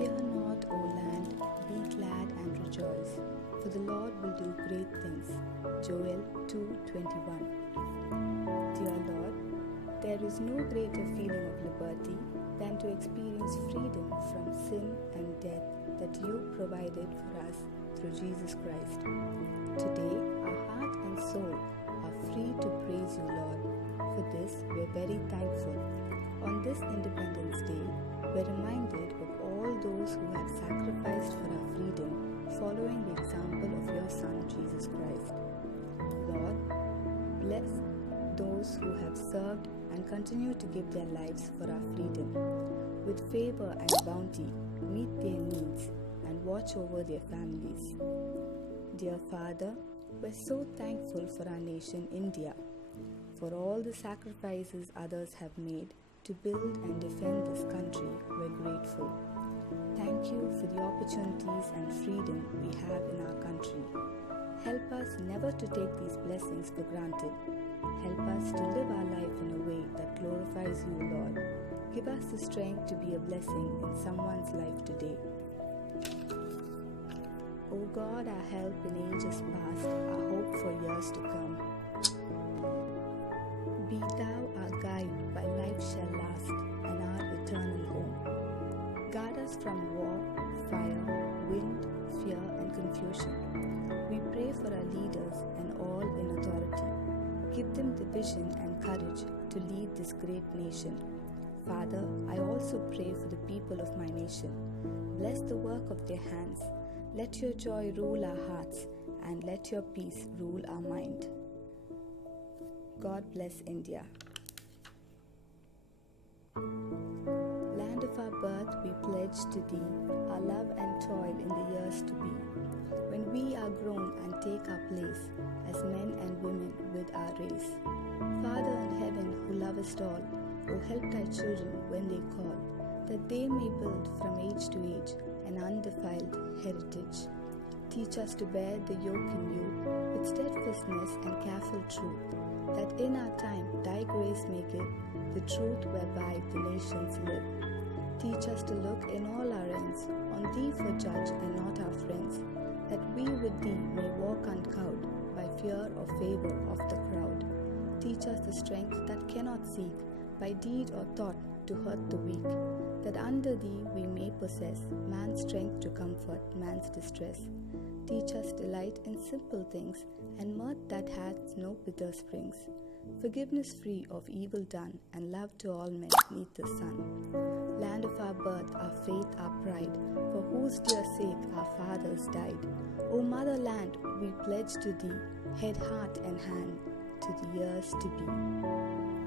Fear not, O land, be glad and rejoice, for the Lord will do great things. Joel 2:21. Dear Lord, there is no greater feeling of liberty than to experience freedom from sin and death that you provided for us through Jesus Christ. Today, our heart and soul are free to praise you, Lord. For this, we are very thankful. On this Independence Day, we are reminded of all those who have sacrificed for our freedom, following the example of your Son, Jesus Christ. Lord, bless those who have served and continue to give their lives for our freedom. With favor and bounty, meet their needs and watch over their families. Dear Father, we're so thankful for our nation, India, for all the sacrifices others have made to build and defend this country. We're grateful. Thank you for the opportunities and freedom we have in our country. Help us never to take these blessings for granted. Help us to live our life in a way that glorifies you, Lord. Give us the strength to be a blessing in someone's life today. O God, our help in ages past, our hope for years to come. Be thou our guide while life shall last and our eternal home. Guard us from war, fire, wind, fear and confusion. We pray for our leaders and all in authority. Give them the vision and courage to lead this great nation. Father, I also pray for the people of my nation. Bless the work of their hands. Let your joy rule our hearts and let your peace rule our mind. God bless India. Land of our birth, we pledge to thee our love and toil in the years to be. When we are grown and take our place as men and women with our race. Father in heaven who lovest all, O help thy children when they call, that they may build from age to age an undefiled heritage. Teach us to bear the yoke in you with steadfastness and careful truth, that in our time thy grace may give the truth whereby the nations live. Teach us to look in all our ends on thee for judge and not our friends, that we with thee may walk uncowed by fear or favor of the crowd. Teach us the strength that cannot seek by deed or thought to hurt the weak, that under thee we may possess man's strength to comfort man's distress. Teach us delight in simple things and mirth that hath no bitter springs, forgiveness free of evil done and love to all men neath the sun. Land of our birth, our faith, our pride, for whose dear sake our fathers died. O motherland, we pledge to thee head, heart and hand to the years to be.